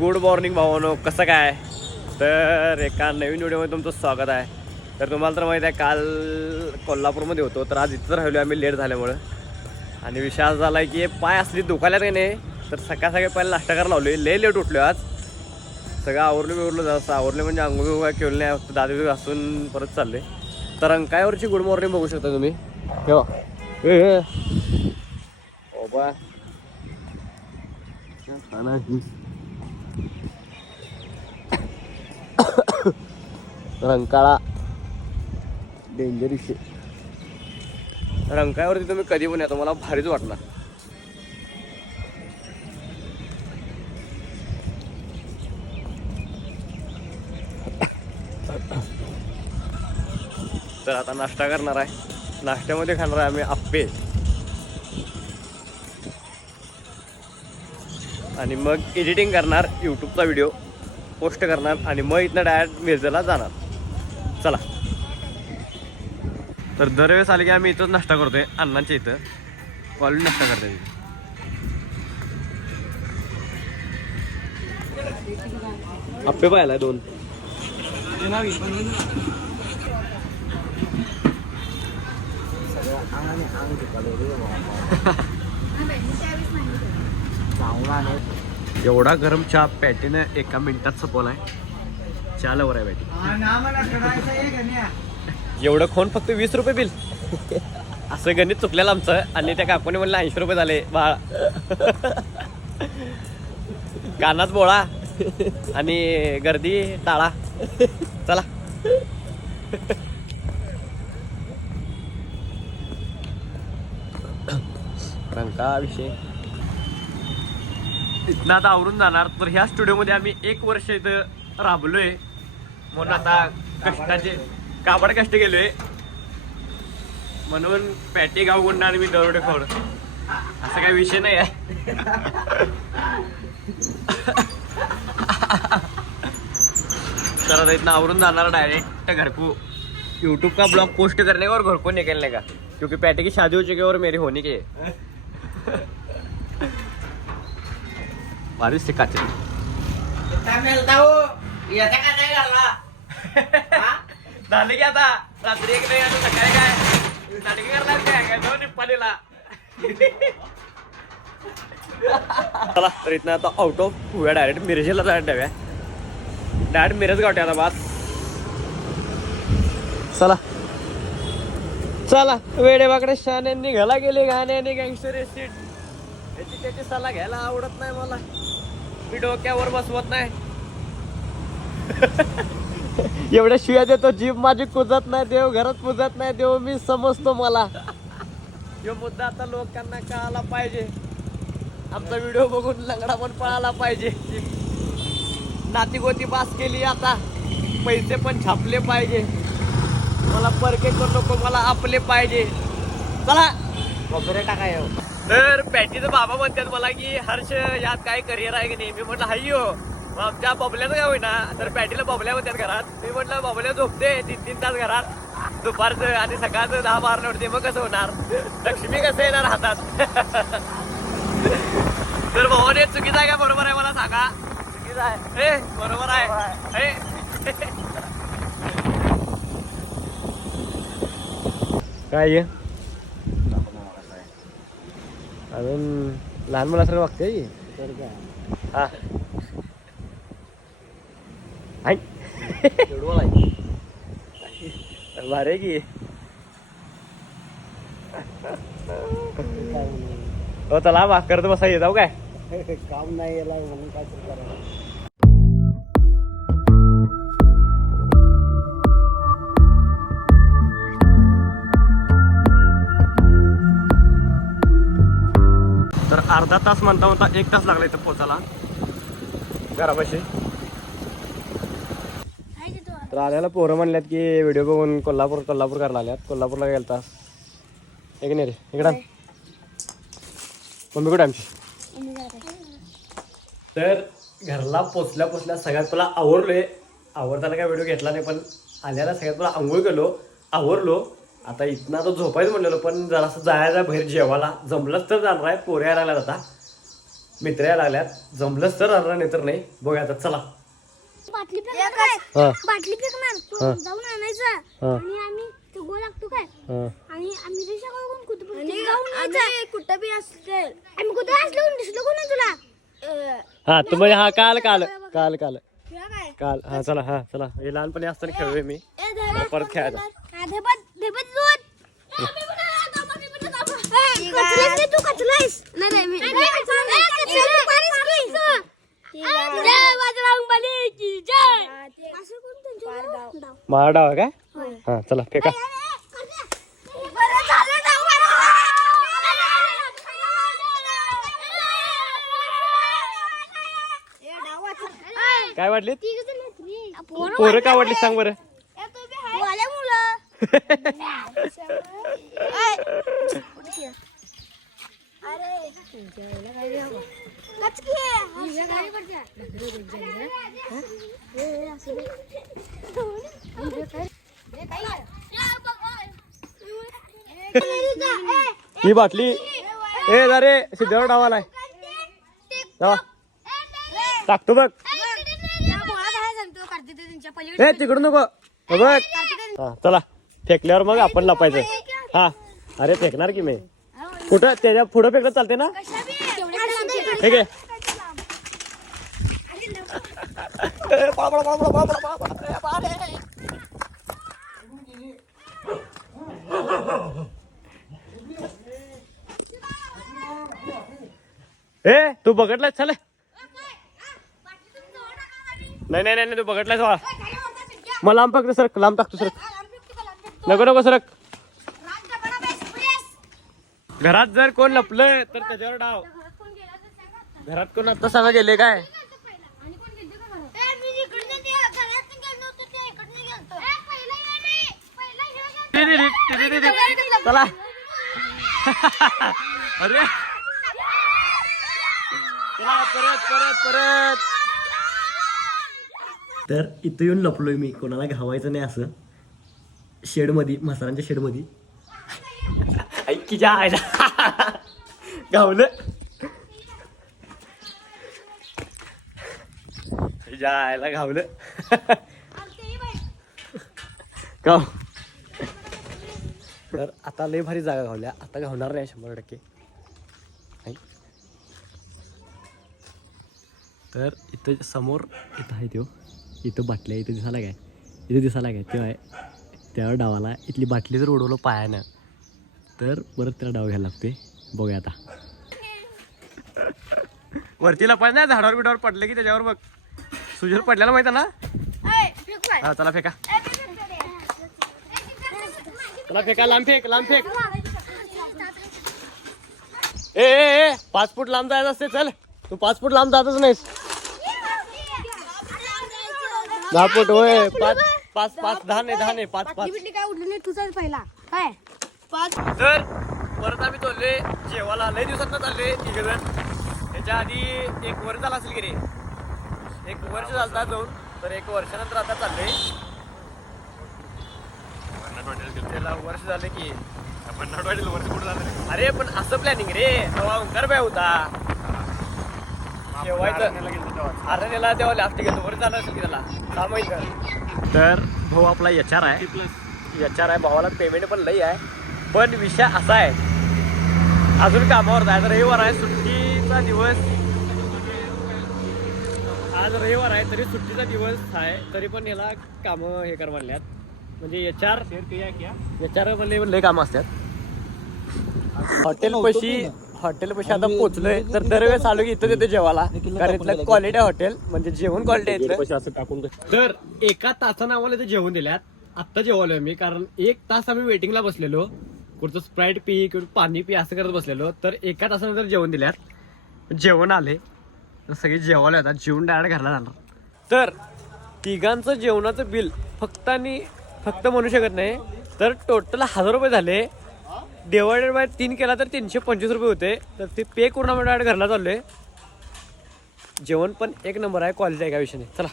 Good morning भावानो. कसं काय? तर एका नवीन व्हिडिओमध्ये तुमचं स्वागत आहे. तर तुम्हाला तर माहिती आहे काल कोल्हापूरमध्ये होतो. तर आज इथं राहिलो आम्ही लेट झाल्यामुळं. आणि विषय असा झाला आहे की पाय असली दुखाल्यात का नाही तर सकाळ सकाळी पहिला नाश्ता करायला लावले लय लेट उठलो आज. सगळं आवरलं बिवरलं जरासं आवरलं म्हणजे अंघोळ बिंघोळ केलं नाही. फक्त दादा बिदा घासून परत चालले तर अंकायवरची गुड मॉर्निंग बघू शकता तुम्ही. हे बा रंकाळा. डेंजर इशे रंकाळ्यावरती तुम्ही कधी पण येतो मला भारीच वाटणार. तर आता नाश्ता करणार आहे. नाश्त्यामध्ये खाणार आहे आम्ही आप्पे. आणि मग एडिटिंग करणार यूट्यूबचा व्हिडिओ पोस्ट करणार आणि मग इथनं डायरेक्ट मिरजेला जाणार. चला. तर दरवेळेस आले की आम्ही इथंच नाश्ता करतोय अण्णांच्या इथं. कॉलेज नाश्ता करतोय इथे. आप्पे पाहिला दोन. एवढा गरम चहा पॅटीनं एका मिनिटात सपवलाय. चहा लवर आहे पॅटी. एवढं खोन फक्त वीस रुपये बिल. असं गणित चुकलेलं आमचं. आणि त्या काकूने म्हणलं ऐंशी रुपये झाले. बाळा. कानात बोळा. आणि गर्दी टाळा. चला. रंका विषय इथनं आता आवरून जाणार. तर ह्या स्टुडिओमध्ये आम्ही एक वर्ष इथं राबलोय. म्हणून आता कष्टाचे काबड कष्ट गेलोय म्हणून पॅटे गाव गुंडार मी दरोडे खोड. असं काही विषय नाही आहे. तर आता इथनं आवरून जाणार डायरेक्ट घर को यूट्यूब का ब्लॉग पोस्ट करने का और घर को निकलने का? क्योंकि पैटे की शादी हो चुकी है और मेरी होने की है बारिश से काचे झाले की आता रात्री एक नाही आणि सकाळी काय झाले की करणार काय काय दोन निप्पाणीला चला तर इथनं आता आउट ऑफ होऊया डायरेक्ट मिरजेला जायला द्याव्या डायरेक्ट मिरज गावठे आता बास चला चला वेडे बाकडे शाने निघाला गेले गाण्याने गँगस्टर एसिड याची त्याची सला घ्यायला आवडत नाही मला मी डोक्यावर बसवत नाही. एवढ्या शिव्या देतो जीभ माझी कुजत नाही देव घरात पुजत नाही देव मी समजतो मला. यो मुद्दा आता लोकांना कळाला पाहिजे. आमचा व्हिडिओ बघून लंगडा पण पळाला पाहिजे. नाती गोती बास केली आता. पैसे पण छापले पाहिजे. मला परके करू नको मला आपले पाहिजे. चला वगैरे टाकाय तर पॅटीचं बाबा म्हणतात मला की हर्ष यात काय करिअर आहे की नाही? मी म्हटलं हाय हो मग आमच्या बबल्याचं काय होईना. तर पॅटीला बबल्या म्हणतात घरात. मी म्हटलं बबल्या झोपते तीन तीन तास घरात. दुपारचं आणि सकाळचं दहा बारा उठते मग कसं होणार? लक्ष्मी कसं येणार हातात? तर भावाने चुकीचं आहे का? बरोबर आहे मला सांगा. चुकीचं आहे. ए बरोबर आहे. ए. काय आहे? अजून लहान मुलासारखं वागते हा. ऐक. भारी आहे की. हो चला माफ करत बसा जाऊ काय? काम नाही याला म्हणून काय अर्धा तास म्हणता म्हणता एक तास लागला इथं पोचायला घरापाशी. तर आल्याला पोरं म्हणल्यात की व्हिडिओ बघून कोल्हापूर कोल्हापूर करायला आल्यात. कोल्हापूरला गेलता. एक नाही रे? इकडं मम्मी कुठे आमची? तर घरला पोचल्या पोचल्या सगळ्यात पहिला आहे आवडताना काय व्हिडिओ घेतला नाही पण आल्याला सगळ्यात पहिला आंघोळ केलो. आवरलो. आता इथनं आता झोपायचं म्हणलेलो पण जरासं जायचं बाहेर जेवायला. जमलंच तर जाणार आहे पोरे यायला लागल्यात आता. मित्र यायला लागल्यात. जमलंच तर आणणार नाही तर नाही. बघूया आता चला. बाटली फेकणार हा बाटली फेकणार तो हा. जाऊन आणायचा. हा. आणि आम्ही तो गोल लागतो काय? हा. आणि आम्ही रेषा करून कुठं पण जाऊन यायचं. कुठं बी असले. आम्ही कुठं असलो दिसलो कोण तुला? हा तू म्हणजे हा काल काल काल काल. काल. हा चला हा चला. हे लहानपणी असताना खेळलोय मी. परत खेळायचा. धेबत धेबत दूध कचलास रे तू कचलास? नाही नाही मी कचलास तू पाणीच की जय बजरंग बली की जय. असं कोण त्यांच्या डाव मारा डाव आहे काय? हा चला फेका. बरं झालं डाव मारा. काय वाटली. पोरं पोरं का वाटली सांग बरं वाल्या मुलं ऐ, कुठे गेला? अरे कच की हे, बाटली. ए अरे सिद्धेवर डाव आलाय जावा. टाकतो बघ. ए तिकडून नको. बघ. हा चला. फेकल्यावर मग आपण लपायचं. हा. अरे फेकणार की मी? कुठं? त्याच्या पुढं फेकलं चालते ना? ठीक आहे ए, तू बघितलाय चल. नाही नाही नाही नाही, तू बघितलाय वा मग लांब फक्त सरक. लांब टाकतो सरक. नको नको सरक. घरात जर कोण लपलं तर त्याच्यावर डाव. घरात कोण आता सांगा गेले काय? चला. अरे. परत परत परत. तर इथं येऊन लपलोय मी. कोणाला घावायचं नाही असं. शेडमध्ये मसाल्यांच्या शेडमध्ये. ऐक की जा गावलं. जायला घावलं गाव. तर आता लय भारी जागा घावल्या आता घावणार नाही शंभर टक्के. तर इथं समोर इथं आहे तो इथं बाटल्या इथं दिसायला काय? इथं दिसायला काय? तो आहे. त्यावर डावाला इथली बाटली जर उडवलं पायानं तर परत त्याला डाव घ्यायला लागते बघूया आता. वरती लपाय नाही झाडावर बिडावर पडले की त्याच्यावर बघ. सुजर पडल्याला माहिती ना? हा चला फेका. चला फेका लांब फेक लांब फेक. ए ए ए पाच फूट लांब जायचं असते चल. तू पाच फूट लांब जातच नाहीस. दहा फूट होय. पाच पाच पाच दहा नाही दहा नाही पाच पाच. काय उडलं नाही तुझाच पहिला. काय? पाच. तर परत आम्ही चालले जेवायला. लय दिवसात चालले तिघ जण त्याच्या आधी एक वर्ष झाला असेल की रे. एक वर्ष झालता जाऊन तर एक वर्षानंतर आता चालले त्याला वर्ष झाले की. अरे पण असं प्लॅनिंग रे. तेव्हा ओंकार बाय होता. जेवायचं. तेव्हा लास्ट गेलो वर्ष झालं असेल त्याला. महिने तर भाऊ आपला एच आर आहे. एच आर आहे भावाला पेमेंट पण लई आहे. पण विषय असा आहे अजून कामावर जायचं. रविवार आहे सुट्टीचा दिवस. आज रविवार आहे तरी सुट्टीचा दिवस आहे. तरी पण याला कामं हे कर म्हणल्यात. म्हणजे एच आर एच आर म्हणले लय कामं असतात. हॉटेल पशी हॉटेल पशी आता पोहोचलोय तर दरवेळेस आलो की इथं देते जेवायला. कारण इथलं क्वालिटी आहे हॉटेल म्हणजे जेवण क्वालिटी आहे असं टाकून तर एका तासानं आम्हाला इथं जेवण दिल्यात. आत्ता जेवलोय मी कारण एक तास आम्ही वेटिंगला बसलेलो. कुठचं स्प्राईट पी किंवा पाणी पी असं करत बसलेलो. तर एका तासानंतर जेवण दिल्यात जेवण आले. तर सगळे जेवायला आता जेवण डायरेक्ट घरला जाणार. तर तिघांचं जेवणाचं बिल फक्त आणि फक्त म्हणू शकत नाही. तर टोटल हजार रुपये झाले. डिवायडेड बाय तीन केला तर तीनशे पंचवीस रुपये होते. तर ते पे करून आम्ही डायरेक्ट घरला आहे जेवण पण एक नंबर आहे क्वालिटी आहे का विषय नाही. चला.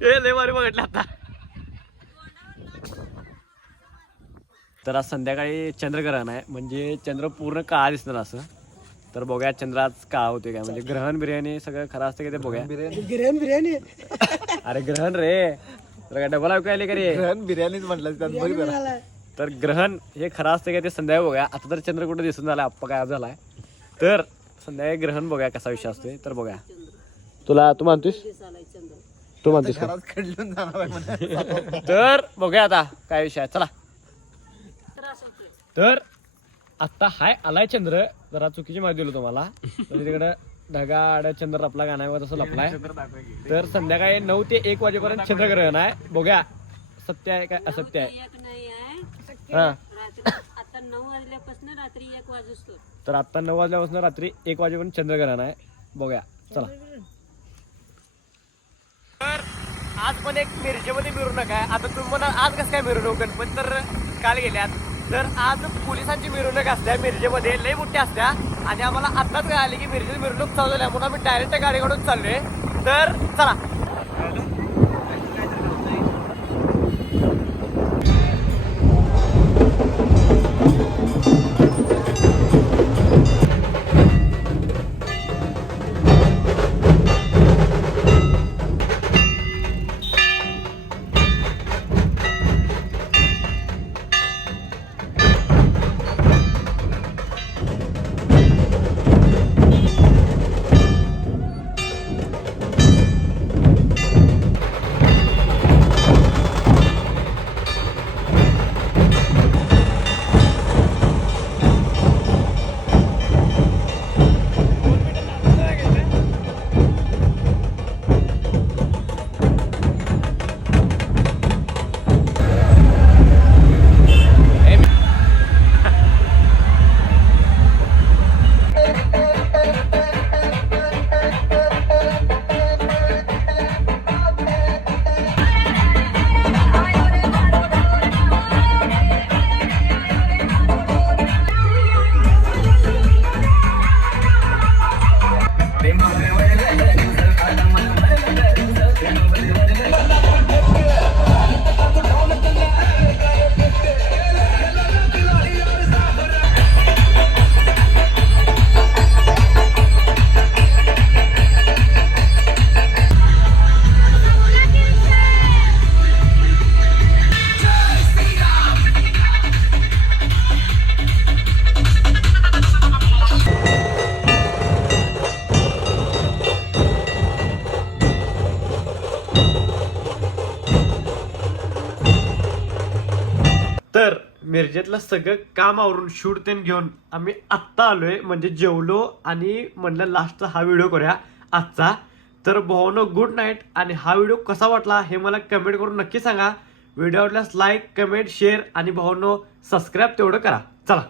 लय बघितलं आता. तर आज संध्याकाळी चंद्रग्रहण आहे. म्हणजे चंद्र पूर्ण काळा दिसणार असं. तर बघूया चंद्रात का काळा होते काय. म्हणजे ग्रहण बिर्याणी सगळं खरं असतं की ते बघूया. बिर्याणी बिर्याणी? अरे ग्रहण रे. तर काय डबल ऐकू आले का रे? ग्रहण बिर्याणीच म्हटलं त्यात बघ जरा. तर ग्रहण हे खरं असतं का ते संध्याकाळी बघूया. आता तर चंद्र कुठं दिसून झाला आप्पा काय झालाय. तर संध्याकाळी ग्रहण बघूया कसा विषय असतोय तर बघूया. तुला तू मानतोस तू मानतोस का? घरात खडलून जाणार आहे म्हणे. तर बघूया आता काय विषय आहे. चला. तर आता हाय आलाय चंद्र. जरा चुकीची माहिती दिली तुम्हाला. तर तिकडे ढगाड चंद्र आपला गाण्यावर तसं लपलाय. तर संध्याकाळी नऊ ते एक वाजेपर्यंत चंद्रग्रहण आहे. बघूया. सत्य आहे काय असत्य आहे? एक नाही आहे. हा. रात्री आता नऊ वाजल्यापासून रात्री एक वाजतो तर आता नऊ वाजल्यापासून रात्री एक वाजेपर्यंत चंद्रग्रहण आहे. बघूया. चला. तर आज पण एक मिरजेमध्ये मिरवणूक आहे आता तुम्ही म्हणा आज कसं काय मिरवणूक गणपती तर काल गेल्यात. तर आज पोलिसांची मिरवणूक असल्या मिरजेमध्ये लई मोठी असत्या आणि आम्हाला आत्ताच काय आली की मिरजेची मिरवणूक चालू झाली म्हणून आम्ही डायरेक्ट गाडीकडून चाललोय. तर चला मिरजेतलं सगळं काम आवरून शूट तेन घेऊन आम्ही आत्ता आलोय. म्हणजे जेवलो आणि म्हणलं लास्टचा हा व्हिडिओ करूया आजचा. तर भावानो गुड नाईट आणि हा व्हिडिओ कसा वाटला हे मला कमेंट करून नक्की सांगा. व्हिडिओ आवडल्यास लाईक कमेंट शेअर आणि भावानो सबस्क्राईब तेवढं करा. चला.